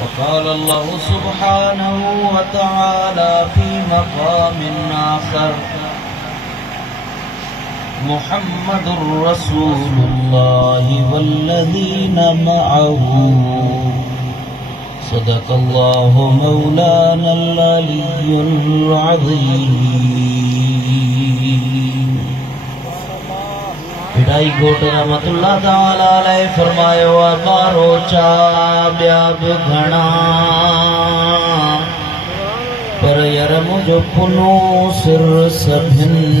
وقال الله سبحانه وتعالى في مقام آخر محمد رسول الله والذين معه صدق الله مولانا العلي العظيم. पिटाई घोट रहमतुल्लाह ताला अलैहि फरमायो बारो चा ॿिया बि घणा पर यार मुंहिंजो पुनो सिर सभिनि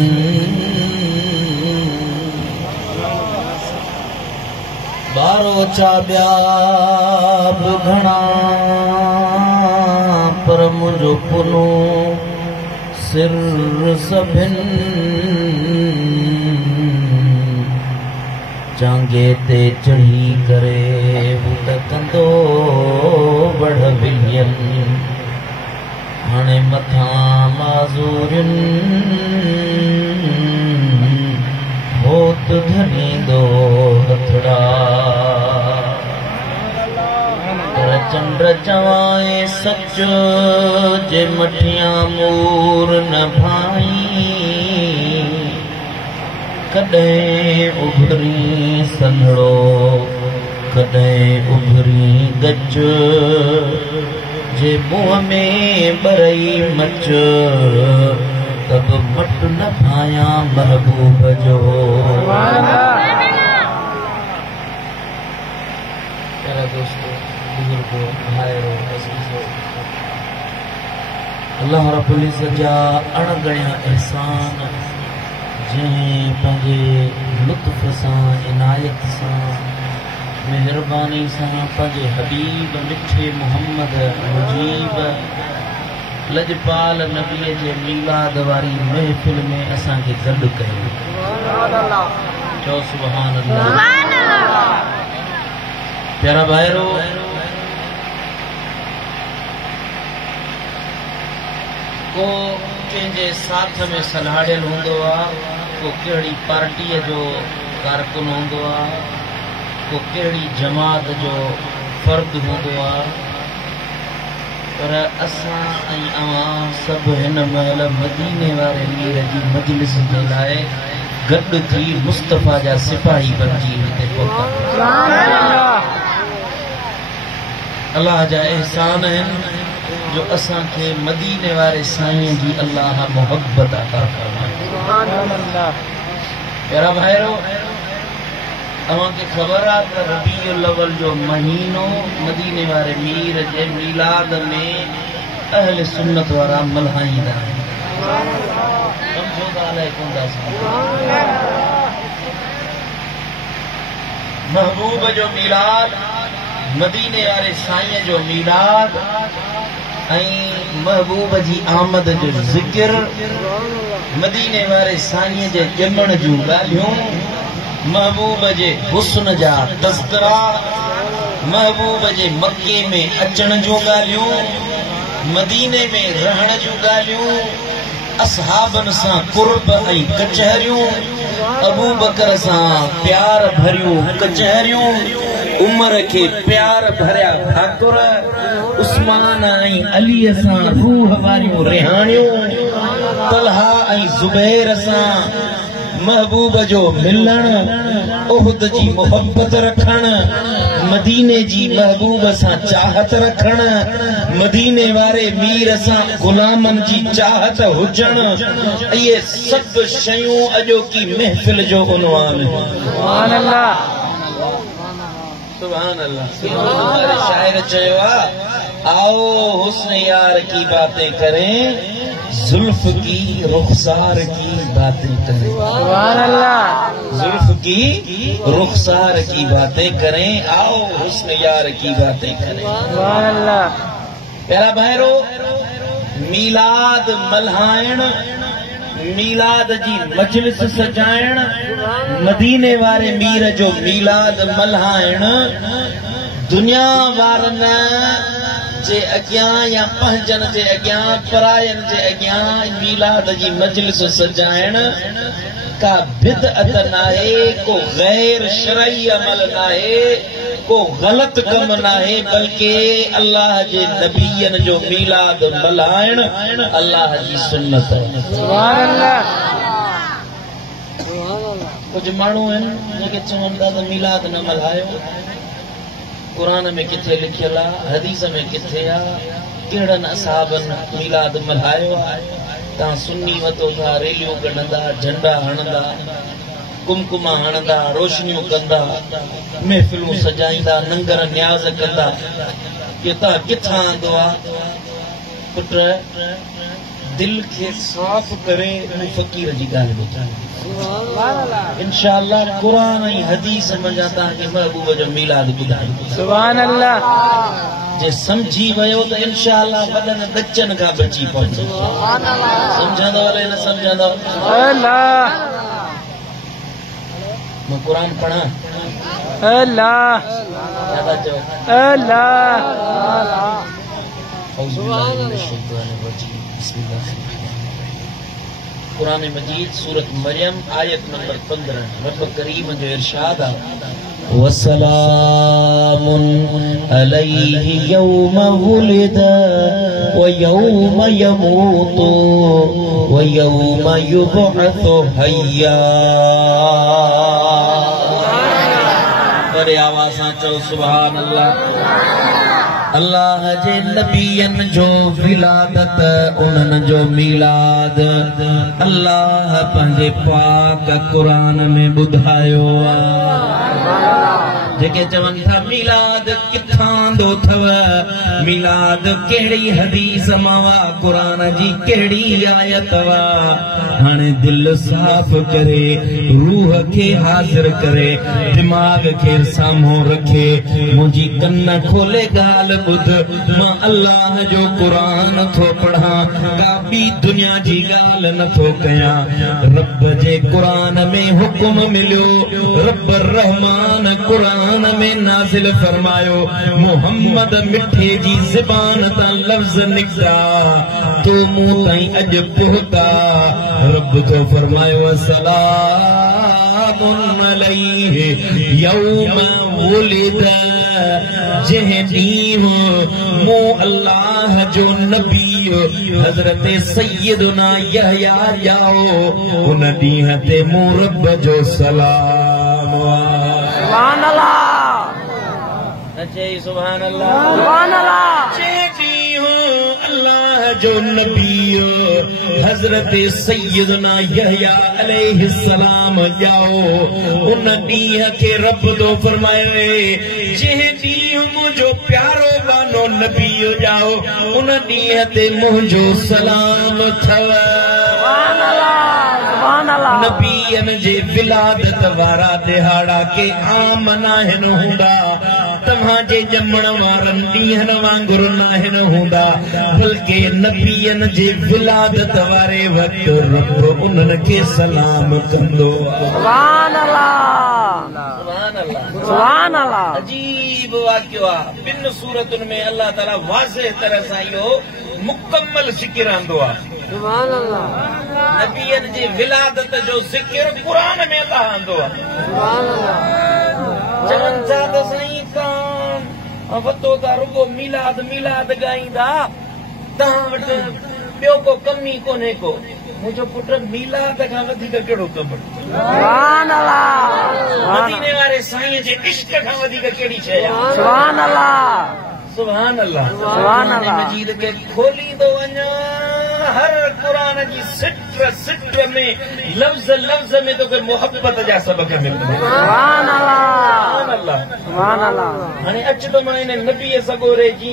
बारो चा ॿिया बि घणा पर मुंहिंजो पुनो सिर सभिनि चांगे ते चढ़ी करे बुत कंदो बढ़ बिलियन हाणे मथां माज़ूरिन होत धनींदो हथड़ा पर चंड चवाए सच जे मठियां मूर न भाई कॾहिं उभरी संदड़ो कॾहिं उभरी गच जे मुंहं में बरई मच तब मट न भाया महबूब जो। प्यारा दोस्तों बुजुर्गो भाइरो अज़ीज़ो अल्लाह रब्बुल इज़्ज़त जा अणगणिया एहसान जंहिं पंहिंजे लुत्फ़ सां इनायत सां मेहरबानी सां पंहिंजे हबीब मिठे मोहम्मद मुजीब लजपाल नबीअ जे मीलाद वारी महफ़िल में असांखे गॾु कयो। चओ सुभान अल्लाह। प्यारा भाइरो को कंहिंजे साथ में सलाहियल हूंदो आहे, को कहिड़ी पार्टीअ जो कारकुन हूंदो आहे, को कहिड़ी जमात जो फ़र्द हूंदो आहे, पर असां ऐं अवां सभु हिन महिल मदीने वारे मीर जी मजलिस जे लाइ गॾु थी मुस्तफ़ा जा सिपाही बणिजी हिते पहुता। अल्लाह जा एहसान आहिनि जो असांखे मदीने वारे साईं जी अल्लाह मोहब्बत अता फरमाए। प्यारा भाइरो तव्हांखे ख़बर आहे त रबीउल अव्वल जो महीनो मदीने वारे मीर जे मीलाद में अहले सुन्नत वारा मल्हाईंदा आहिनि। सम्झो ॻाल्हि कोन था सम्झो। महबूब जो मीलाद मदीने वारे साईं जो मीलाद ऐं महबूब जी आमद जो ज़िक्र मदीने वारे साईं जे ॼमण जूं ॻाल्हियूं महबूब जे हुस्न जा तज़किरा महबूब जे मक्के में अचण जूं ॻाल्हियूं मदीने में रहण जूं ॻाल्हियूं असहाबनि सां कुर्ब ऐं कचहरियूं अबू बकर सां प्यार भरियूं कचहरियूं उमर के प्यार भरिया ठाकुर उस्मान ऐं अलीअ सां रूह वारियूं रिहाणियूं तलहा ऐं ज़ुबैर सां महबूब जो मिलण उहद जी मोहब्बत रखण मदीने जी महबूब सां चाहत रखण मदीने वारे मीर सां गुलामनि जी चाहत हुजण इहे सभु शयूं अॼोकी महफ़िल जो उनवान सुभान अल्लाह सुभान अल्लाह। शायर चयो आहे आओ हुस्न यार की बातें करें जुल्फ की रुखसार की बातें करें। सुभान अल्लाह। जुल्फ की रुखसार की बातें करें आओ हुस्न यार की बातें करें। सुभान अल्लाह। प्यारा भाइरो मीलाद मल्हाइण मीलाद जी मजलिस सजाइण मदीने वारे मीर जो मीलाद मल्हाइण दुनिया वारनि जे अॻियां या पंहिंजनि जे अॻियां परायनि जे अॻियां मीलाद जी मजलिस सजाइण का बिदअत नाहे को गैर शरई अमल नाहे को गलत कम ना है बल्कि अल्लाह जे नबीयन जो मीलाद मल्हाइण अल्लाह जी सुन्नत है। सुभान अल्लाह। कुछ माण्हू आहिनि जेके चवनि था त मीलाद न मल्हायो। क़ुरान में किथे लिखियल आहे, हदीस में किथे आहे, कहिड़नि असहाबनि मीलाद मल्हायो आहे? तव्हां सुन्नी वठो था, रैलियूं कढंदा, झंडा हणंदा, कुमकुमा हणंदा, रोशनियूं कंदा, महफ़िलूं सजाईंदा, नंगर न्याज़ कंदा, इहो तव्हां किथां आंदो आहे? पुट दिल खे साफ़ करे मूं फ़क़ीर जी ॻाल्हि ॿुधायो। इंशाअल्लाह क़ुरान ऐं हदीस मंझां तव्हांखे महबूब जो मीलाद ॿुधायो। सुभान अल्लाह। जे समझी वियो त इंशाअल्लाह वॾनि ॾचनि खां बची पवंदो। सम्झंदव अलाए न सम्झंदव? अल्लाह। मैं कुरान पढ़ा। अल्लाह। ज्यादा चो अल्लाह। कुरान मजीद सूरत मरियम आयत नंबर 15 रब करीम जो इरशाद है वसलामुन अलैहि यौम वुलिद व यौम यमूतु व यौम युबअसु हय्या। बड़े आवाज़ सां चओ सुभान अल्लाह। अल्लाह जे नबीयन जो विलादत उन्हनि जो मीलाद अल्लाह पंहिंजे पाक क़ुरान में ॿुधायो आहे। जेके चवनि था मीलाद किथां दो थव, मीलाद कहिड़ी हदीस मां वा, क़ुरान जी कहिड़ी आयत वा, हाणे दिल साफ़ करे, रूह खे हाज़िर करे, दिमाग़ खे साम्हूं रखे, मुंहिंजी कन खोले ॻाल्हि ॿुध। मां अल्लाह जो क़ुरान थो पढ़ां, का ॿी दुनिया जी ॻाल्हि नथो कयां। रब जे क़ुरान में हुकुम मिलियो, रब रहमान क़ुरान में नाज़िल फरमायो, मोहम्मद मिठे जी ज़बान तां लफ़्ज़ निकिता, तो मूं ताईं अॼु पहुता। रब तो फरमायो सलामुन अलैहि यौम वुलिद, जंहिं ॾींहुं मूं अल्लाह जो नबी हज़रत सैयदना यहया ॼाओ, उन ॾींहं ते मूं रब जो सलाम। सुभान अल्लाह। अचे सुभान अल्लाह। सुभान अल्लाह। अल्लाह जो नबी हज़रत सैयदना यहया अलैहिस्सलाम ॼाओ, उन ॾींहं खे रब तो फरमायो जंहिं ॾींहुं मुंहिंजो प्यारो बानो नबी ॼाओ, उन ॾींहं ते मुंहिंजो सलाम अथव। नबीअन जे विलादत वारा दिहाड़ा के आम नाहिनि हूंदा, तव्हांजे ॼमण वारनि ॾींहनि वांगुरु नाहिनि हूंदा, बल्कि नबीअन जे विलादत वारे वक़्तु रब उन्हनि खे सलाम कंदो। सुभान अल्लाह। सुभान अल्लाह। सुभान अल्लाह। अजीब वाक़ियो आहे। ॿिनि सूरतुनि में अल्लाह ताला वाज़ह तरह सां इहो मुकम्मल ज़िक्र आंदो आहे। सुभान अल्लाह। नबीअन जे विलादत जो ज़िक्र क़ुरान में अल्लाह आंदो आहे। सुभान अल्लाह। चवनि था त साईं कान वतो था रुगो मीलाद मीलाद ॻाईंदा, तव्हां वटि ॿियो को कम ई कोन्हे को। मुंहिंजो पुट मीलाद खां वधीक कहिड़ो कमु? सुभान अल्लाह। मदीने वारे साईं जे इश्क खां वधीक कहिड़ी शइ आहे? सुभान अल्लाह। सुभान अल्लाह। सुभान अल्लाह। मजीद के खोलींदो वञा, हर क़ुरान जी सिट्र सिट्र में लफ़्ज़ लफ़्ज़ में तोखे मोहब्बत जा सबक मिलंदा। सुभान अल्लाह। सुभान अल्लाह। सुभान अल्लाह। हाणे अच त मां हिन नबीअ सगोरे जी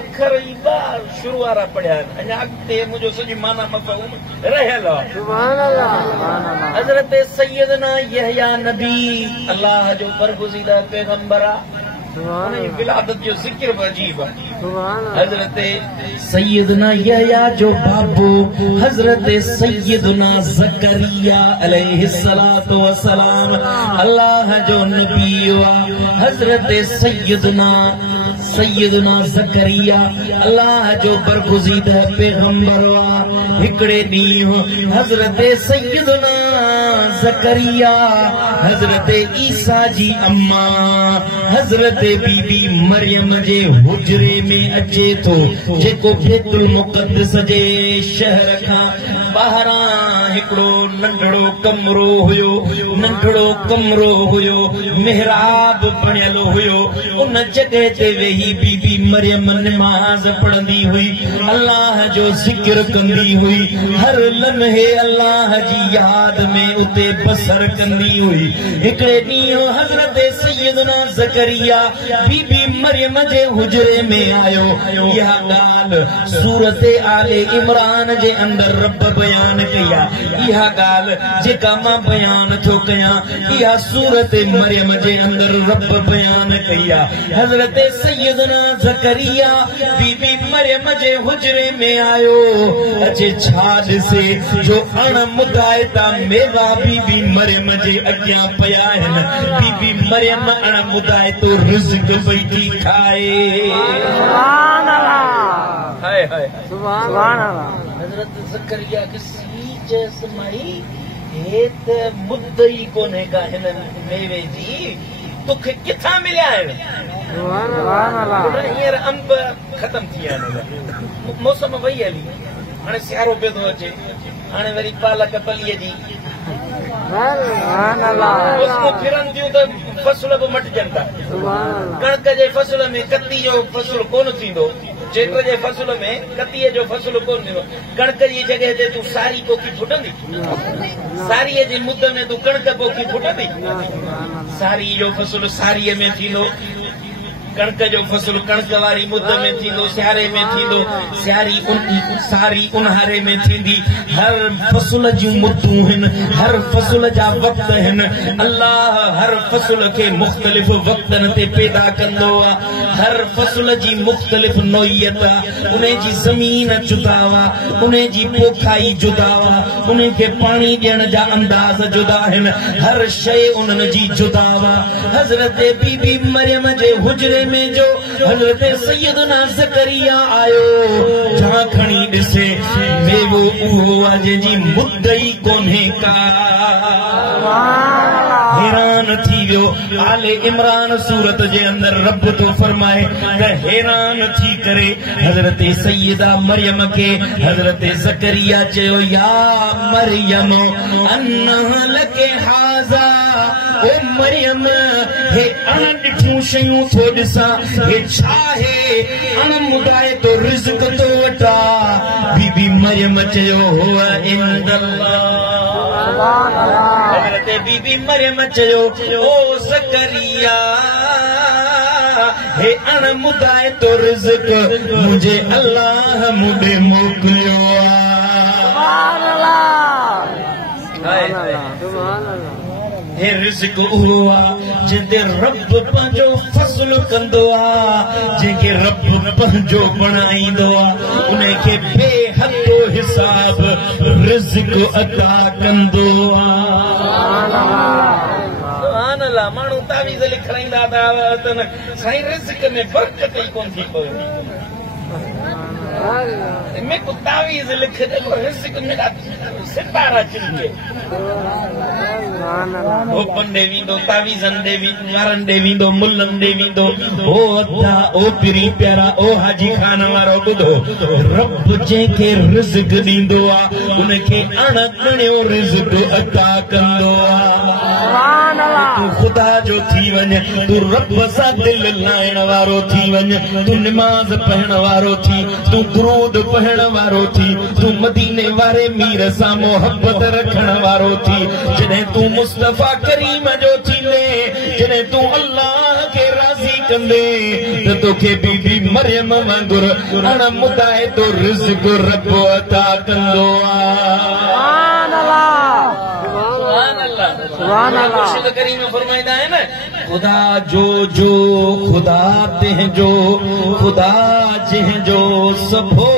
अखर ई ॿार शुरू वारा पढ़िया आहिनि, अञा अॻिते मुंहिंजो सॼी माना मफ़हूम रहियल आहे। सुभान अल्लाह। सुभान अल्लाह। हज़रत सैयदना यहया नबी अल्लाह जो बरगुज़ीदा पैगंबर आहे। विलादत जो ज़िक्र अजीब आहे। हज़रत सैयदना यहया जो बाबू हज़रत सैयदना ज़करिया अलैहिस्सलातु वस्सलाम अल्लाह जो नबी आहे। हज़रत सैयदना ज़करिया अल्लाह जो बरगुज़ीदा पैगंबर आहे। हिकिड़े ॾींहुं हज़रत सैयदना ज़करिया हज़रत ईसा जी अम्मा हज़रत बीबी मरियम जे हुजरे में अचे थो जेको बैतुल मुक़द्दस जे शहर खां ॿाहिरां हिकिड़ो नंढड़ो कमरो हुयो मिहराब बणियल हुयो उन जॻह ते वेही बीबी मरियम नमाज़ पढ़ंदी हुई अल्लाह जो ज़िक्र कंदी हुई हर लम्हे अल्लाह जी याद में उते बसर कंदी हुई हिकिड़े ॾींहुं हज़रत सैयदना ज़करिया बीबी मरियम जे हुजरे में आयो इहा ॻाल्हि सूरत आले इमरान जे अंदर रब बयान कई आहे इहा ॻाल्हि जेका मां बयान थो कयां इहा सूरत मरियम जे अंदर रब बयान कई आहे हज़रत सैयदना ज़करिया बीबी मरियम जे हुजरे में आयो अचे छा ॾिसे जो अण मुदाइता मेवा बीबी मरियम जे अॻियां पिया आहिनि बीबी मरियम अण मुदाइतो रिज़्क़ पई थी खाए सुभान अल्लाह हाय हाय सुभान अल्लाह हज़रत ज़करिया खे चयसि माई हे त मुद्दई कोन्हे का हिन मेवे जी तोखे किथां मिलिया आहिनि सुभान अल्लाह हींअर अंब ख़तम थी विया आहिनि मौसम वई हली हाणे सियारो पियो थो अचे हाणे वरी पालक पलीअ जी सुभान अल्लाह फिरनि थियूं त फसल बि मटिजनि था सुभान अल्लाह कणक जे फसल में कती जो फसल कोन थींदो चेट जे फसल में कतीअ जो फसल कोन थींदो कणक जी जॻह ते तूं सारी पोखी फुटंदी सारीअ जी मुद में तूं कणक पोखी फुटंदी सारी जो फसल सारीअ में थींदो कणक जो फसल कणक वारी मुद में थींदो सियारे में थींदो सारी उन्हारे में थींदी हर फसल जूं मुदूं आहिनि हर फसल जा वक़्त आहिनि अल्लाह हर फसल खे मुख़्तलिफ़ वक़्तनि ते पैदा कंदो आहे हर फसल जी मुख़्तलिफ़ नोइयत आहे उन जी ज़मीन जुदा आहे उन जी पोखाई जुदा आहे उन खे पाणी ॾियण जा अंदाज़ जुदा आहिनि हर शइ उन्हनि जी जुदा आहे हज़रत बीबी मरियम जे हुजरे में जो हज़रत सैयदना ज़करिया आयो जहां खणी ॾिसे मेवो उहो आहे जंहिंजी मुद्दई कोन्हे का हैरान थी वियो आले इमरान सूरत जे अंदर रब तो फरमाए त हैरान थी करे हज़रत सैयदा मरियम खे हज़रत ज़करिया चयो या मरियम अन्ना लके हाज़ा ओ मरियम हे अण ॾिठूं शयूं थो ॾिसां हे छा आहे अण मुदाए तो रिज़्क़ तो वठा बीबी मरियम चयो हुव इंदल्लाह हज़रत बीबी मरियम चयो ओ ज़करिया हे अण मुदाए तो रिज़्क़ मुझे अल्लाह मुॾे मोकिलियो सुभान अल्लाह हे रिज़्क़ उहो आहे जिते रब पंहिंजो फ़ज़्ल कंदो आहे जंहिंखे रब पंहिंजो बणाईंदो आहे उनखे बेहदो हिसाब रिज़्क़ अता कंदो आहे माण्हू तावीज़ लिखाईंदा था साईं रिज़्क़ में बरकत ई कोन थी पवे में को तावीज़ लिख देखो रिज़्क़ में सितारा चिमके ओ पंडे वींदो तावीज़न दे वारन दे वींदो मुल्लन दे वींदो ओ अदा ओ पिरी प्यारा ओ हाजी खान वारो ॿुधो रब जंहिंखे रिज़्क़ ॾींदो आहे उनखे अणगणियो रिज़्क़ अता कंदो आहे तूं ख़ुदा जो थी वञ तूं रब सां दिलि लाइण वारो थी वञ तूं निमाज़ पढ़ण वारो थी तूं दुरूद पढ़ण वारो थी तूं मदीने वारे मीर सां मोहब्बत रखण वारो थी जॾहिं तूं मुस्तफ़ा करीम जो थींदे जॾहिं तूं अल्लाह खे राज़ी कंदे त तोखे बीबी मरियम वांगुरु अण मुदाए तो रिज़्क़ रब अता कंदो मुर्शिद करीम फरमाईंदा आहिनि खुदा जो खुदा तंहिंजो खुदा जंहिंजो सभो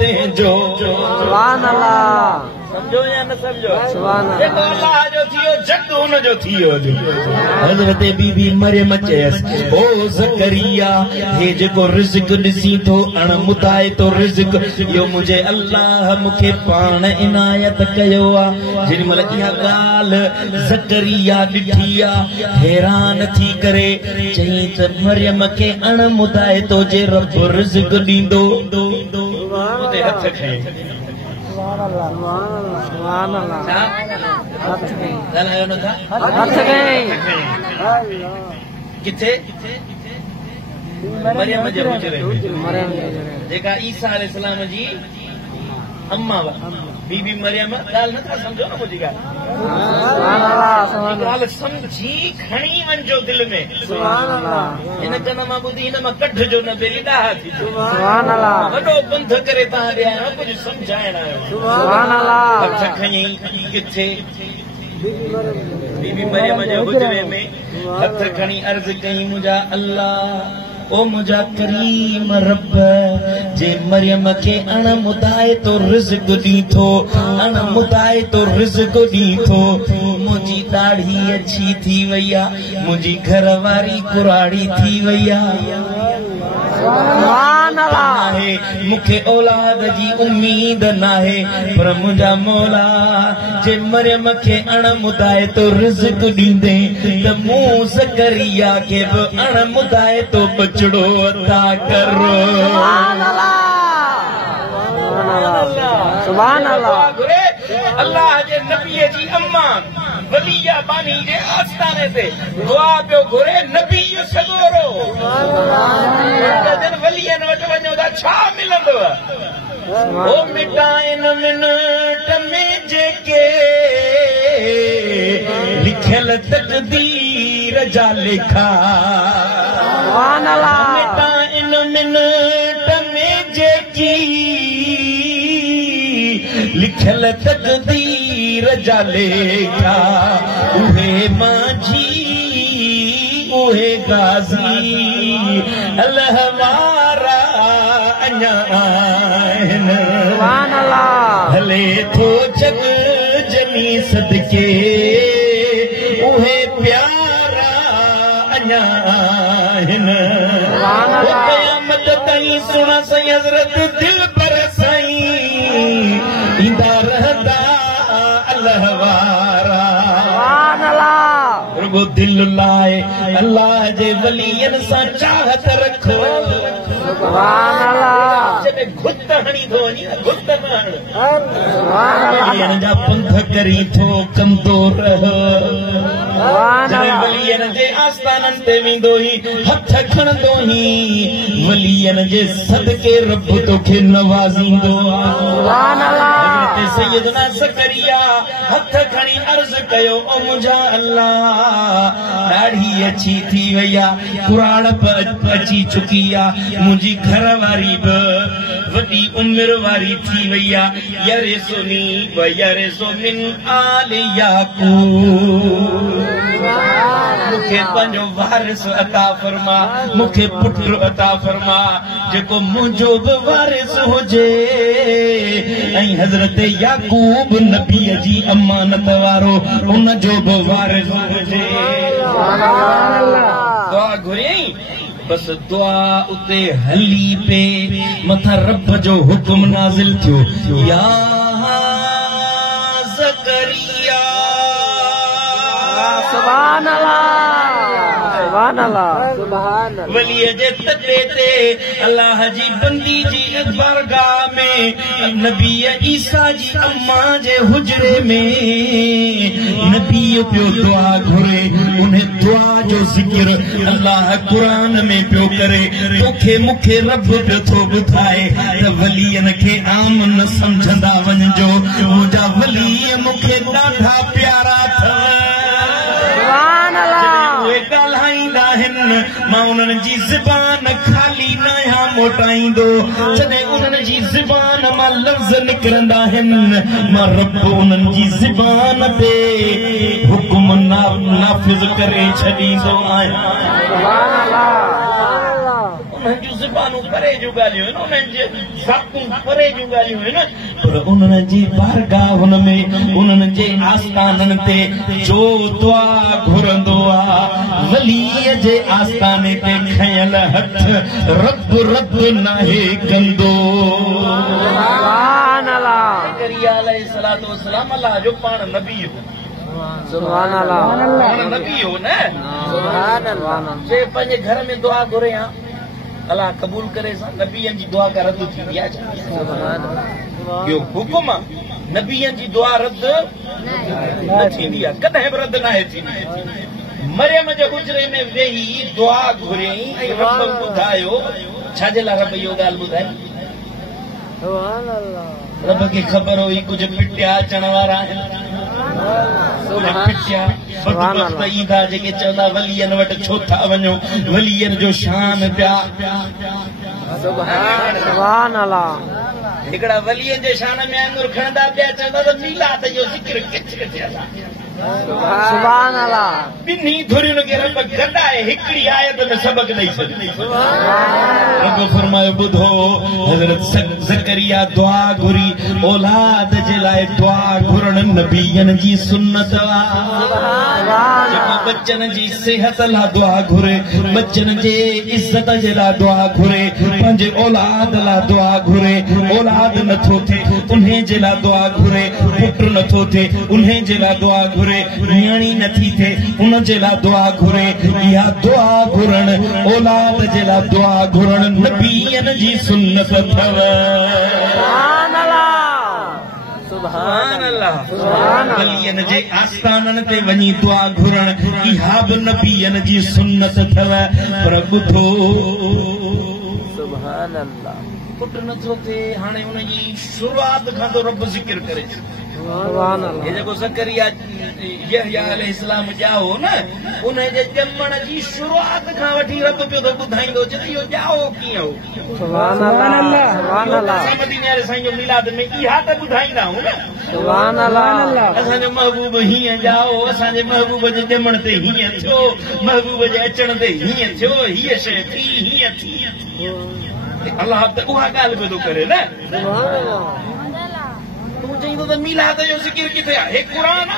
तंहिंजो सुभान अल्लाह समझो या न समझो सुभान जेको अल्लाह जो थियो जग उन जो थियो हज़रत बीबी मरियम चयस ओ ज़करिया हे जेको रिज़्क़ ॾिसी थो अण मुताए तो रिज़्क़ यो मुझे अल्लाह मुखे पाण इनायत कयो आ जेॾीमहिल इहा ॻाल्हि ज़करिया ॾिठी आ हैरान थी करे चई त मरियम खे अण मुताए तो जे रब रिज़्क़ ॾींदो उते हथ खणी सुभान अल्लाह ॻाल्हायो नथा हथ खणी किथे मरियम जे हुजरे में मरियम जेका ईसा अलैहिस्सलाम जी अम्मा हुआ बीबी मरियम ॻाल्हि नथा सम्झो न मुंहिंजी ॻाल्हि सम्झी खणी वञिजो दिलि में हिन कन मां ॿुधी हिन मां कढिजो न बेरी ॾाहा थी वॾो पंध करे तव्हां ॾे आहियो कुझु सम्झाइण आयो हथ खणी किथे बीबी मरियम जे हुजरे में हथ खणी अर्ज़ कई मुंहिंजा अल्लाह ओ मुझा करीम रब जे मरियम खे अण मुताए तो रिज़्क़ दी थो अण मुताए तो रिज़्क़ दी थो मुंहिंजी ॾाढ़ी अच्छी थी वई आहे मुंहिंजी घरवारी कुराड़ी थी वई आहे मूंखे औलाद जी उम्मीद नाहे पर मुंहिंजा मौला जे मरियम खे अण मुताए तो रिज़्क़ ॾींदे त मूं ज़करिया खे बि अण मुताए तो बचड़ो अता करो सुभान अल्लाह अल्लाह जे नबीअ जी अम्मा वलिया बानी जे आस्थाने ते दुआ पियो घुरे नबी सगोरो जन वलियन वटि वञो त छा मिलंदो ओ मिटाइन मिनट में जेके लिखियल तक़दीर जा लेखा मिटाइन मिनट में जेकी लिखियल तक़दीर जा लेखा उहे माझी उहे गाज़ी अल्लाह वारा अञा आहिनि हले थो जग जमी सदके उहे प्यारा अञा आहिनि क़यामत ताईं सुना साईं हज़रत दिल पर साईं ईंदा रहंदा अल्लाह वारा रुगो दिल लाए अल्लाह जे वलियन सां चाहत रखो जॾहिं घुत हणी थो वञे घुत न वलियन जा पंध करी थो कंदो रह जॾहिं वलियन जे आस्थाननि ते वेंदो ई हथ खणंदो ई वलियन जे सदके रब तोखे नवाज़ींदो आहे सैयदना ज़करिया हथ खणी अर्ज़ कयो ओ मुंहिंजा अल्लाह ॾाढी अच्छी थी वई आहे कुरान अची चुकी आहे मुंहिंजी घरवारी बि वॾी उमिरि वारी थी वई आहे यारे सोनी यारे सोमिन आल याकूब मूंखे पंहिंजो वारिस अता फरमा मूंखे पुट अता फरमा जेको मुंहिंजो बि वारिस हुजे ऐं हज़रत याकूब नबीअ जी अमानत वारो उन जो बि वारिस हुजे दुआ घुरियई बस दुआ उते हली पे मथा रब जो हुकुम नाज़िल थियो या ज़करिया सुभान अल्लाह सुभान अल्लाह वलीअ जे तॾे ते अल्लाह जी बंदी जी बारगाह में नबीअ ईसा जी अम्मा जे हुजरे में नबीअ पियो दुआ घुरे उन दुआ जो ज़िक्र अल्लाह क़ुरान में पियो करे तोखे मूंखे रब पियो थो ॿुधाए त वलीअनि खे आम न सम्झंदा वञिजो मुंहिंजा वली मूंखे ॾाढा प्यारा अथव उहे ॻाल्हाईंदा आहिनि मां उन्हनि जी ज़बान खाली न आहियां मोटाईंदो जॾहिं उन्हनि जी ज़बान मां लफ़्ज़ निकिरंदा आहिनि मां रब उन्हनि जी ज़बान ते हुकुम नाफ़िज़ करे छॾींदो आहियां उन उन्हनि जूं ज़बानूं परे जूं ॻाल्हियूं आहिनि, उन्हनि जे ज़ातूं परे जूं ॻाल्हियूं आहिनि, पर उन्हनि जी बारगाहुन में उन्हनि जे आस्थाननि ते जो दुआ घुरंदो आहे, वलीअ जे आस्थाने ते खयल हथ रब रब नाहे कंदो। सुभान अल्लाह। ज़करिया अलैहिस्सलातु वस्सलाम अल्लाह जो पाण नबी हो। सुभान अल्लाह। पाण नबी हो न। सुभान अल्लाह। जे पंहिंजे घर में दुआ घुरे हा, अल्लाह कबूल करे सा। नबीअनि जी दुआ का रद्द थींदी आहे। इहो हुकुम आहे, नबीअनि जी दुआ रद्द न थींदी आहे, कॾहिं बि रद्द न आहे थींदी। मरियम जे हुजरे में वेही दुआ घुरियईं ऐं रब ॿुधायो। छाजे लाइ रब इहो ॻाल्हि ॿुधाई? रब खे ख़बर हुई कुझु पिटिया अचण वारा आहिनि, कुझु पिटिया बदबख्त ईंदा जेके चवंदा वलीअनि वटि छो था वञो, वलीअनि जो शान पिया। सुभान अल्लाह। हिकिड़ा वलीअनि जे शान में आङुर खणंदा पिया, चवंदा त मीलाद जो ज़िक्र किथे किथे आहे। सुभान अल्लाह। ॿिन्ही धुरियुनि खे रब गॾाए हिकिड़ी आयत में सबक ॾेई छॾियो। रब फरमायो ॿुधो, हज़रत ज़करिया दुआ घुरी, औलाद जे लाइ दुआ घुरण नबीअनि जी सुन्नत आहे। जेको बच्चनि जी सिहत लाइ दुआ घुरे, बच्चनि जे इज़त जे लाइ दुआ घुरे, पंहिंजे औलाद लाइ दुआ घुरे, औलाद नथो थिए उन्हे जे लाइ दुआ घुरे, पुट नथो थिए उन्हे जे लाइ दुआ घुरे, न्याणी नथी थिए उन जे लाइ दुआ घुरे। इहा दुआ घुरण, औलाद जे लाइ दुआ घुरण नबीअनि जी सुन्नत अथव। सुभान अल्लाह। सुभान अल्लाह। वलीअनि जे आस्थाननि ते वञी दुआ घुरण इहा बि नबीअनि जी सुन्नत अथव। पर ॿुधो, सुभान अल्लाह। पुट नथो थिए, हाणे हुनजी शुरूआत खां तो रब ज़िक्र करे छॾियो। सुभान अल्लाह। ये जेको ज़करिया यहया अलैहिस्सलाम ॼाओ न, उन जे ॼमण जी शुरूआत खां वठी रब पियो थो ॿुधाईंदो, चए इहो ॼाओ कीअं हो। सुभान अल्लाह। सुभान अल्लाह। असां मदीने वारे साईं जो मिलाद में इहा त ॿुधाईंदा आहियूं न। सुभान अल्लाह। असांजो महबूब हीअं ॼाओ, असांजे महबूब जे ॼमण ते हीअं थियो, महबूब जे अचण ते हीअं थियो, हीअ शइ थी, हीअं थी। अल्लाह त उहा ॻाल्हि पियो थो करे न। तूं चईंदो त मिलाद जो ज़िक्र किथे आहे? हे क़ुर आहे न।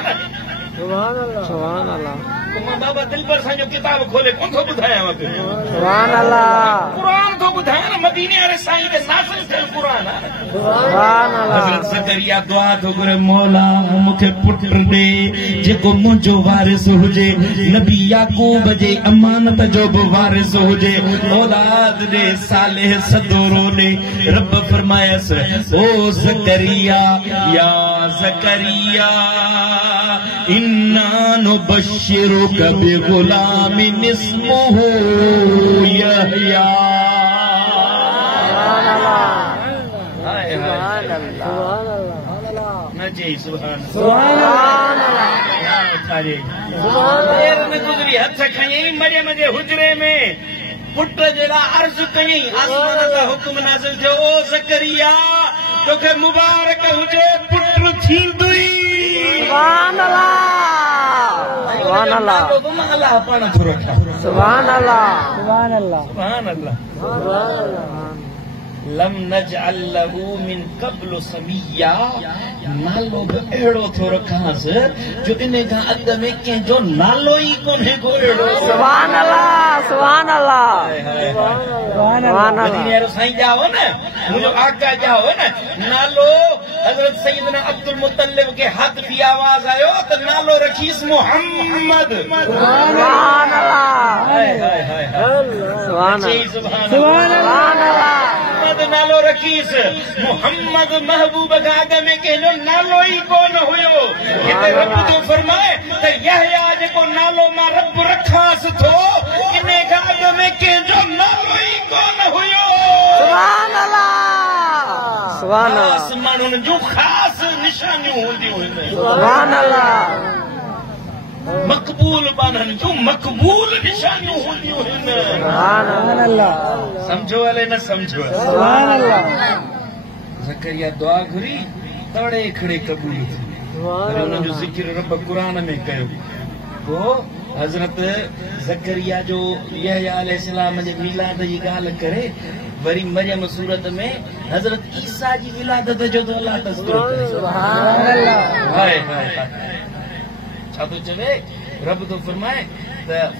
सुभान अल्लाह। सुभान अल्लाह। मां बाबा दिलबर सां जो किताब खोले कोन थो ॿुधायांव पियो। सुभान अल्लाह। क़ुर थो ॿुधायां न, मदीने वारे साईं ते नाज़िल थियल क़ुर आहे। सुभान अल्लाह। हज़रत ज़करिया दुआ थो घुरे, मौला मूंखे पुट ॾे जेको मुंहिंजो वारिस हुजे, नबी याकूब जे अमानत जो बि वारिस हुजे, औलाद ॾे, सालेह सदोरो ॾे। रब फरमायसि, ओ ज़करिया या ज़करिया इन्ना नुबश्शिरुक बिग़ुलामिन इस्मुहु यहया। सुभान अल्लाह। हाय हाय सुभान अल्लाह। न चई सुभान सुभान अल्लाह। देर न गुज़री, हथ खयईं मरियम जे हुजरे में, पुट जे लाइ अर्ज़ु कयईं। आसमान तां हुकुम नाज़िल थियो, ओ ज़करिया तोखे मुबारक हुजे, पुट थींदुई। सुभान अल्लाह। सुभान अल्लाह। अल्लाह पाण थो रखे। सुभान अल्लाह। सुभान अल्लाह। सुभान अल्लाह। सुभान अल्लाह। लम नजअल लहू मिन क़ब्ल समिया, नालो बि अहिड़ो थो रखांसि जो इन खां अॻु में कंहिंजो नालो ई कोन्हे को अहिड़ो। सुभान अल्लाह। सुभान अल्लाह। सुभान अल्लाह। मदीने वारो साईं ॼाओ न, मुंहिंजो आका ॼाओ न, नालो हज़रत सैयदना अब्दुल मुतल्लिब के हाथ भी आवाज आयो तो नालो रखीस मोहम्मद। सुभान अल्लाह। हाय हाय हाय सुभान अल्लाह। नालो रखीस मोहम्मद, महबूब का आग में कंहिंजो नालो ई कोन हुयो। हिते रब जो फरमाए त यहया जेको नालो मां रब रखांसि थो, इन खां अॻ में कंहिंजो नालो ई कोन हुयो। सुभान अल्लाह। सुभान अल्लाह। आसमानुनि जूं ख़ासि निशानियूं हूंदियूं आहिनि। सुभान अल्लाह। मक़बूल बाननि जूं मक़बूल निशानियूं हूंदियूं आहिनि। सुभान अल्लाह। समझो हले न समझो? सुभान अल्लाह। ज़करिया दुआ घुरी, तड़े खड़े क़बूल थी। हुनजो ज़िक्र रब क़ुरान में कयो। हज़रत ज़करिया जो यहया अलैहिस्सलाम जे मिलाद जी ॻाल्हि करे वरी मरियम सूरत में हज़रत ईसा जी विलादत जो तो अल्लाह तज़किरो करे। सुभान अल्लाह। हाय हाय छा तो चवे रब तो फरमाए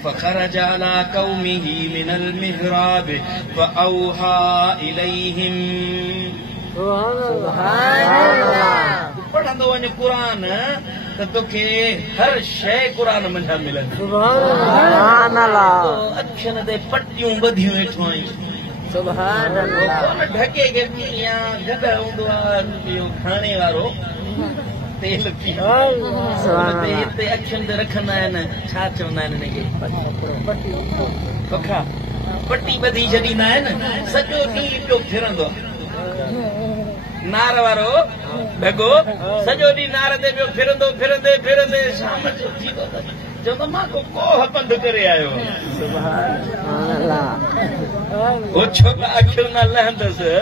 फखरज अला कौमिही मिनल मिहराब फअौहा इलैहिम। सुभान अल्लाह। पढ़ंदो वञ क़ुरान त तोखे हर शइ क़ुरान मंझां मिलंदी। सुभान अल्लाह। अखियुनि ते पटियूं ॿधियूं वेठो आहियूं। सुभान अल्लाह। ढके के या गॾ हूंदो आहे इहो खाणे वारो तेल पियो हिते अखियुनि ते रखंदा आहिनि छा चवंदा आहिनि हिनखे पखा पटी ॿधी छॾींदा आहिनि सॼो ॾींहुं पियो फिरंदो नार वारो ढगो सॼो ॾींहुं नार ते पियो फिरंदो फिरंदे फिरंदे शाम जो थींदो चवंदो मां को कोह पंधु करे आयो वो छो अखियुनि न लहंदसि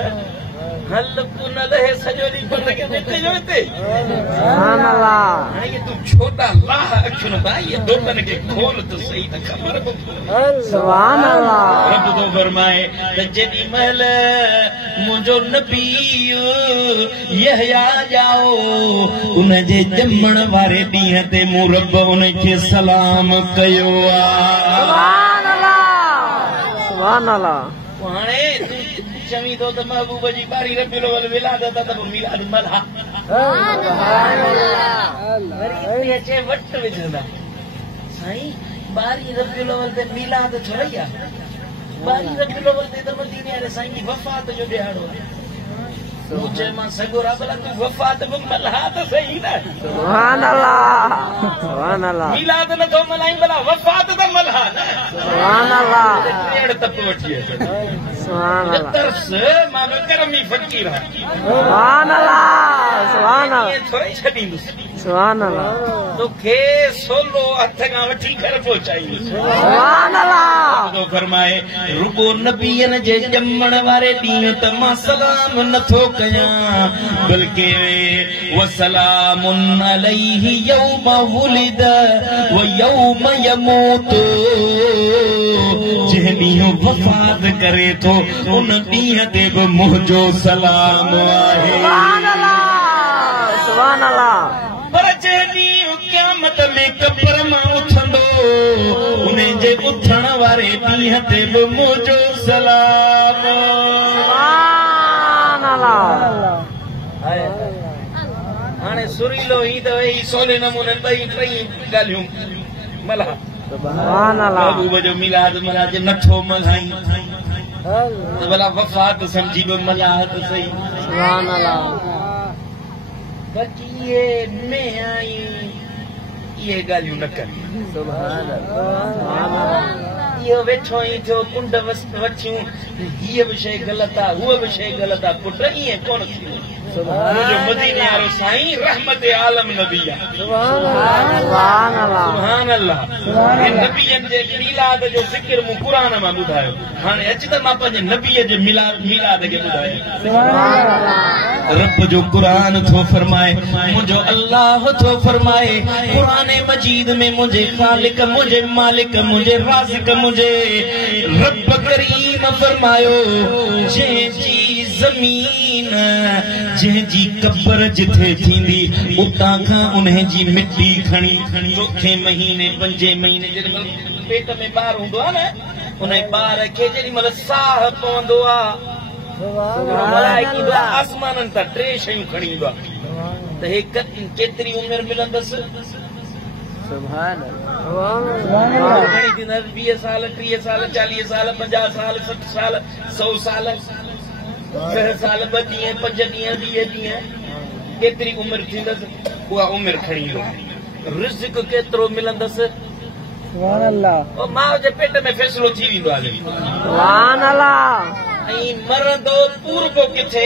हल तू न लहे सॼो ॾींहुं पंध खे हिते जो हिते हाणे तूं छोटा लाह अखियुनि भाई ये दोतनि खे खोल त सही त ख़बर सुभान अल्लाह। रब तो फरमाए त जेॾी महिल मुंहिंजो नबी यहया ॼाओ उन जे ॼमण वारे ॾींहं ते मूं रब उन खे सलाम कयो आहे। सुभान अल्लाह। सुभान अल्लाह। हाणे चवी तो त महबूब जी बारी रबियुल अव्वल विलादत त मिलाद मल्हा सुभान अल्लाह। वरी अचे वट विझंदा साईं बारी रबियुल अव्वल ते मिलाद थोड़ी आहे बारी रबियुल अव्वल ते त मदीने वारे साईं जी वफ़ात जो ॾियारो आहे। मुझे मां सगोरा भला तू वफ़ात बि मल्हा त सही न। सुभान अल्लाह। सुभान अल्लाह। मिलाद न तो मल्हाई भला वफ़ात त मल्हा न। सुभान अल्लाह। टेड़ तप वठी सुभान अल्लाह। तरस मां करमी फकीर सुभान अल्लाह। सुभान अल्लाह। थोड़ी छॾींदुसि सुभान अल्लाह तोखे सोलो हथ खां वठी घर पहुचाईंदुसि सुभान अल्लाह। तो फरमाए रुगो नबीअनि जे ॼमण वारे ॾींहुं त मां सलाम नथो कयां बल्कि वसलामुन अलैहि यौम वुलिद व यौम यमूत। जंहिं ॾींहुं वफ़ात करे थो उन ॾींहं ते बि मुंहिंजो सलाम आहे। सुभान अल्लाह। सुभान अल्लाह। पर जंहिं ॾींहुं क़यामत में कब्र मां उथंदो उन जे उथण वारे ॾींहं ते बि मुंहिंजो सलाम। सुभान अल्लाह। हाणे सुरीलो ई त वेही सोले नमूने ॿई टई ॻाल्हियूं मल्हा सुभान अल्लाह। महबूब जो मिलाद मल्हा जे नथो मल्हाई त भला वफ़ात सम्झी बि मल्हा त सही। सुभान अल्लाह। बाक़ी ये में आई ये ॻाल्हियूं न कर। सुभान अल्लाह। इहो वेठो ई थियो कुंड वठियूं हीअ बि शइ ग़लति आहे हूअ बि शइ ग़लति आहे पुट ईअं कोन थींदो। मुंहिंजो मदीने वारो साईं रहमत आलम नबी आहे। सुभान अल्लाह। सुभान अल्लाह। नबीअनि जे मिलाद जो ज़िक्र मूं क़ुरान मां ॿुधायो हाणे अच त मां पंहिंजे नबीअ जे मिलाद खे ॿुधायां। सुभान अल्लाह। रब जो क़ुरान थो फरमाए मुंहिंजो अल्लाह थो फरमाए क़ुरान मजीद में मुंहिंजे ख़ालिक मुंहिंजे मालिक मुंहिंजे राज़िक मुंहिंजे रब करीम फरमायो जंहिंजी ज़मीन जंहिंजी कब्र जिथे थींदी उतां खां उन्हे जी मिट्टी खणी चोथे महीने पंजे महीने जेॾीमहिल पेट में ॿार हूंदो आहे न उन ॿार खे जेॾीमहिल साह पवंदो आहे आसमाननि तां टे शयूं खणी ईंदो आहे त हे केतिरी उमिरि मिलंदसि। सुभान अल्लाह। 20 साल 30 साल 40 साल 50 साल 60 साल 100 साल 10 साल 2 ॾींहं 5 ॾींहं 20 ॾींहं केतिरी उमिरि थींदसि उहा उमिरि खणी ईंदो। रिज़्क़ केतिरो मिलंदसि। सुभान अल्लाह। माउ जे पेट में फ़ैसिलो थी वेंदो आहे। सुभान अल्लाह। ऐं मरंदो पूरबो किथे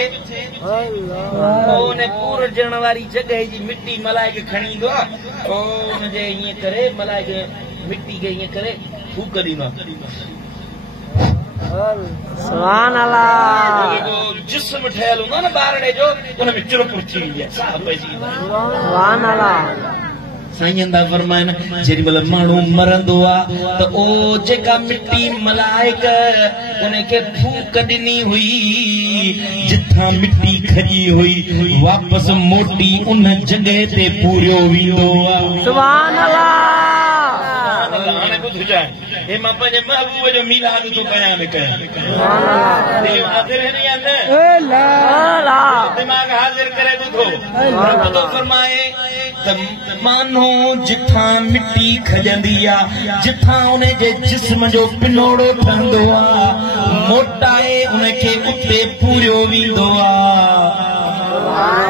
उन पूर ॾियण वारी जॻह जी मिट्टी मलाए खे खणी ईंदो आहे हुनजे हीअं करे मलाए खे मिट्टी खे हीअं करे फूक ॾींदो आहे। सुभान अल्लाह। जिस्म ठहियल हूंदो आहे न ॿारड़े जो उन में चुरपुर थी वेंदी आहे साह पइजी वेंदो आहे। सुभान अल्लाह। साईं दा फरमाइन जेडी बल मानू मरंदो आ त ओ जेका मिट्टी मलाइक उनके फूक ॾिनी हुई जिथा मिट्टी खजी हुई वापस मोटी उन जगह ते पूरियो वींदो आ सुभान अल्लाह हाणे ॿुध जाए हे मां पंहिंजे महबूब जो मीलाद तो बयान कयां सुभान अल्लाह दिल हाज़िर है या न अल्लाह दिमाग हाज़िर करे ॿुधो तो फरमाए त मानो जिथा मिट्टी खजंदी आ जिथा उन जे जिस्म जो पिनोड़ो ठहंदो आ मोटाए उनखे उते पूरियो वींदो आ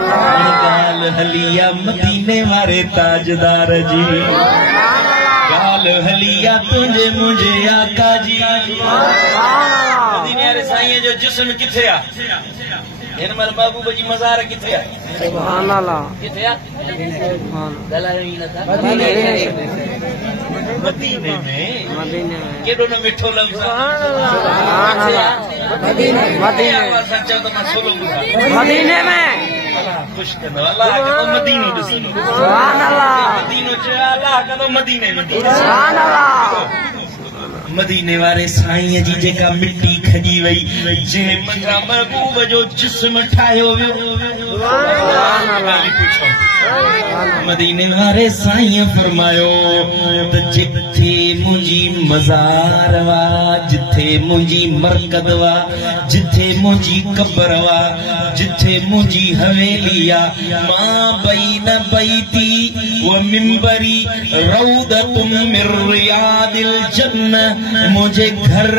गाल हलिया मदीने वारे ताजदार जी गाल हलिया तुझे मुझे आका जी मदीने वारे साईं जो जिस्म किथे आ इन मल महबूब जी मज़ार किथे आ सुभान अल्लाह किथे आ मदीने में केॾो न मिठो लफ़्ज़ सुभान अल्लाह मदीने में खुश कंदो अल्लाह कंदो मदीनो ॾिसंदो सुभान अल्लाह मदीनो चयो अल्लाह कंदो मदीने में सुभान अल्लाह मदीने वारे साईं जी जेका मिट्टी खजी वई जंहिं मंझां महबूब जो जिस्म ठाहियो वियो मदीने वारे साईं फरमायो त जिथे मुंहिंजी मज़ार वा जिथे मुंहिंजी मरकद वा जिथे मुंहिंजी कब्र वा जिथे मुंहिंजी हवेली आ मां बैन बैती व मिंबरी रौदतुन मिन रियादिल जन्नह मुझे घर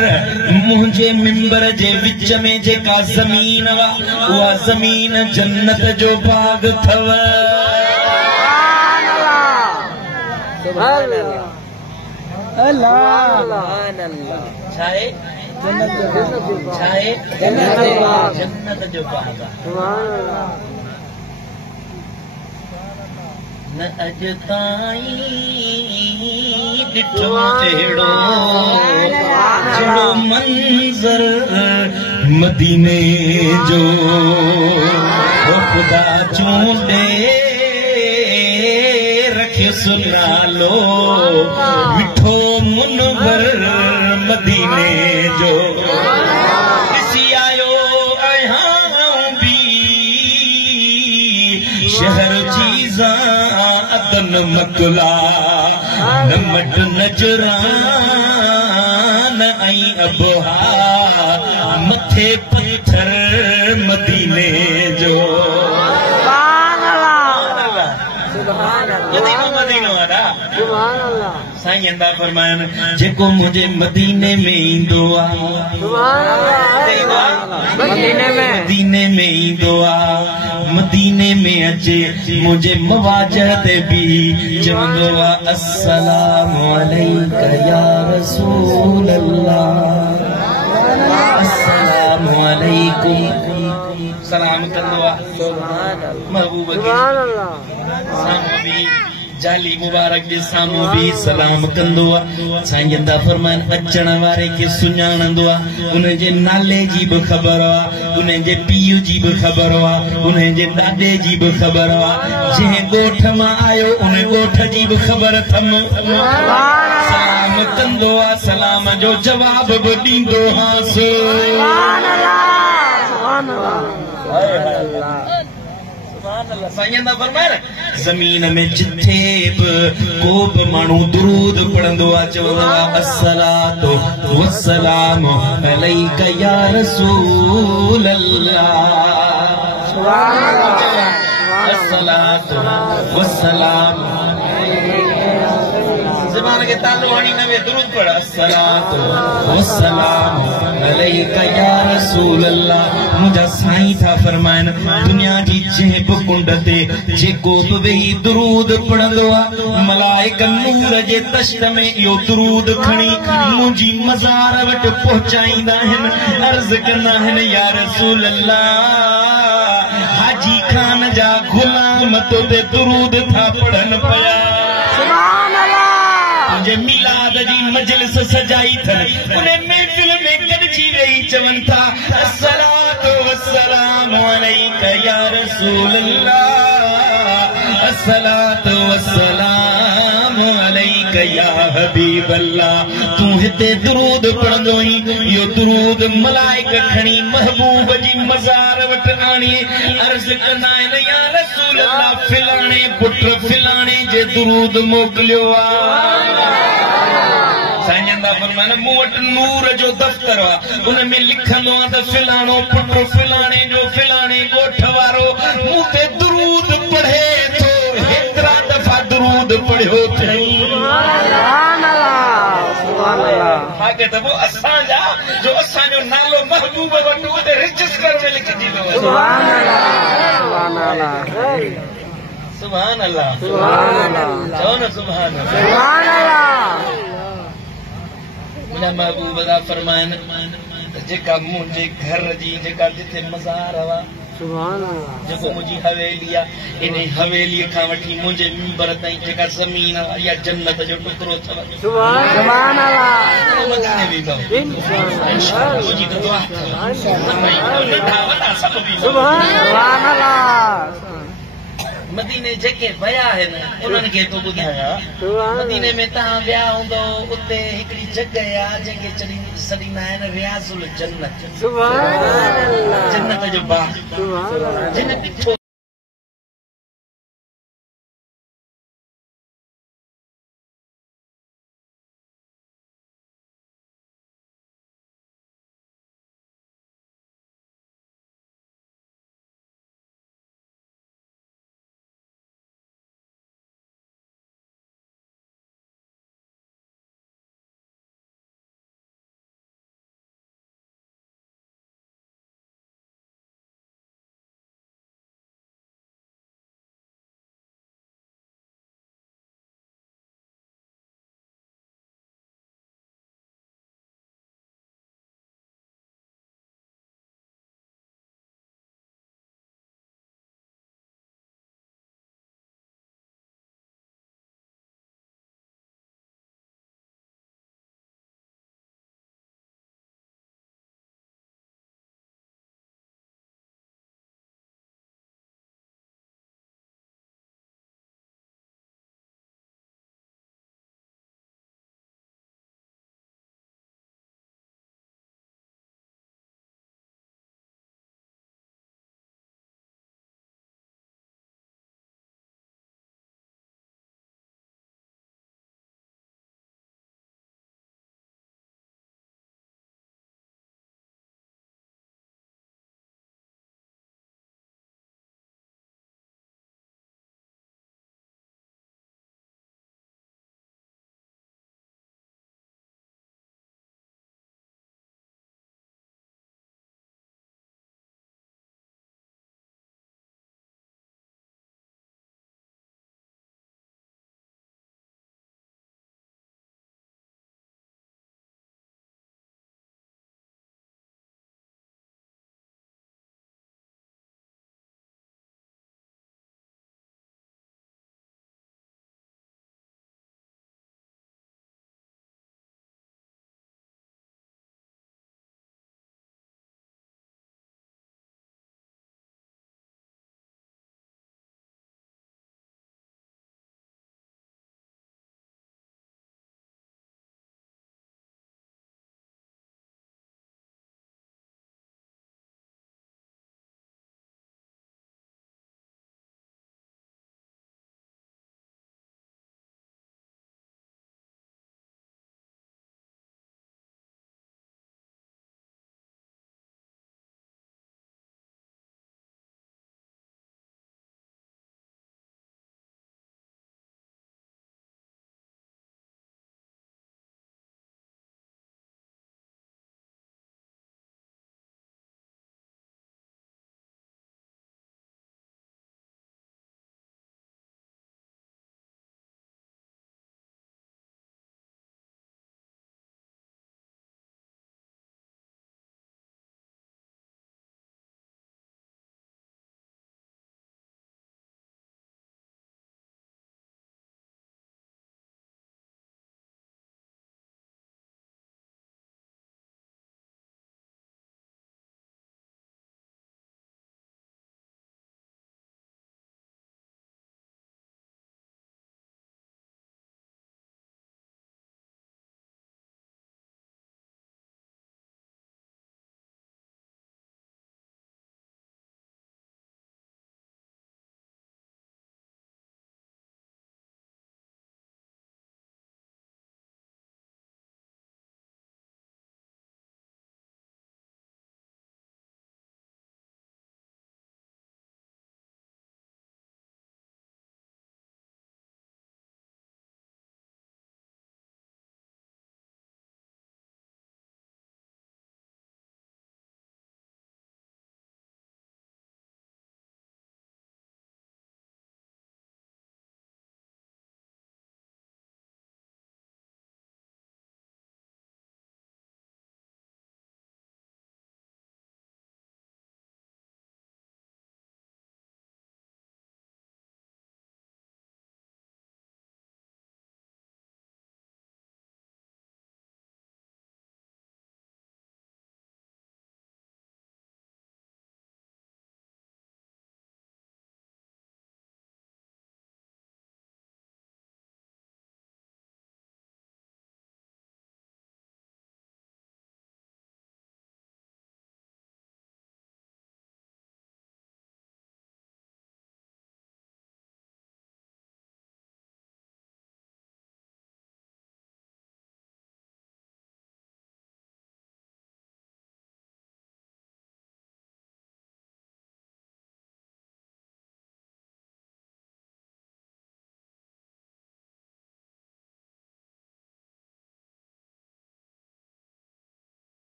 मुझे मिंबर जे विच में जेका ज़मीन वा उहा ज़मीन जन्नत जो बाग थव सुभान अल्लाह अल्लाह छाए छाए जन्नत जो बाग सुभान अल्लाह न अज ताईं ॾिठो जहिड़ो मंज़र मदीने जो ख़ुदा चूंडे रखे सुनालो मिठो मुनवर मदीने जो ॾिसी आयो आहियां बि शहर चीज़ा अदन मकला नमट नजरान ऐं अबहा मथे पत्थर मदीने जो सुभान अल्लाह सुभान मदीनो मदीनो आदा सुभान अल्लाह साईं दा फरमायन जेको मुझे मदीने में ईंदो आ सुभान अल्लाह मदीने में ईंदो आ मदीने में अचे मुझे मवाजह ते भी चवंदो आ अस्सलामु अलैका या रसूल अल्लाह अस्सलामु अलैकुम सलाम कंदो आ सुभान अल्लाह महबूब सुभान अल्लाह सामो भी जाली मुबारक जे सामो भी सलाम कंदो आ साईं दा फरमान अचण वारे के सुञाणंदो आ उन जे नाले जी भी ख़बर आ उन जे पीउ जी भी ख़बर आ उन जे ॾाॾे जी भी ख़बर आ जंहिं ॻोठ मां आयो उन ॻोठ जी भी ख़बर थम सलाम कंदो आ सलाम जो जवाब भी ॾींदो हास सुभान अल्लाह सुभान अल्लाह साईं दा फरमाए ज़मीन में जिथे भी को भी माण्हू दुरूद पढ़ंदो आ चवंदो आ अस्सलातु वस्सलामु अलैका या रसूल अल्लाह सुभान अल्लाह अस्सलातु वस्सलामु ज़बान के तालु हाणी नवे दुरूद पढ़ अस्सलातु वस्सलामु अलैका या रसूल अल्लाह मुझा साईं था फरमाइन दुनिया जी जंहिं बि कुंड ते जेको बि वेही दुरूद पढ़ंदो आ मलाइक नूर जे तश्त में इहो दुरूद खणी मुंहिंजी मज़ार वटि पहुचाईंदा आहिनि अर्ज़ कंदा आहिनि या रसूल अल्लाह हाजी खान जा गुलाम तो ते दुरूद था पढ़नि पिया सुभान अल्लाह जे मिलाद जी मजलिस सजाई थन उन महफिल में गॾिजी वेही चवनि था अस्सलातु वस्सलामु अलैका या रसूल अल्लाह अस्सलातु वस्सलामु हबीब अल्लाह तू हिते दुरूद पढ़ंदो ही यो दुरूद मलाइक खणी महबूब जी मज़ार वट आणी अर्ज़ कंदा आहिनि या रसूल अल्लाह फिलाणे पुट फिलाणे जे दुरूद मोकिलियो साईंदा फरमाइनि मूं वटि नूर जो दफ़्तर आहे उन में लिखंदो आहे त फिलाणो पुट फिलाणे जो फिलाणे ॻोठ वारो मूं ते दुरूद पढ़े थो हेतिरा दफ़ा दुरूद पढ़ियो अथई हाके त पोइ असांजा जो असांजो नालो महबूब वटि उते रजिस्टर में लिखजी वियो सुभान अल्लाह चओ न सुभान अल्लाह मुंहिंजा महबूब दा फरमाइनि जेका मुंहिंजे घर जी जेका जिथे मज़ार हुआ जेको मुंहिंजी हवेली आहे इन हवेलीअ खां वठी मुंहिंजे मिंबर ताईं जेका ज़मीन आहे इहा जन्नत जो टुकड़ो अथव मदीने वेंदव इंशाअल्लाह मुंहिंजी दुआ नंढा वॾा सभु मदीने जेके विया आहिनि उन्हनि खे तो ॿुधायां मदीने में तव्हां विया हूंदो उते हिकिड़ी जॻह आहे जंहिंखे सॾींदा आहिनि रियाज़ुल जन्नत जन्नत जो बाग़ जिन ॾिठो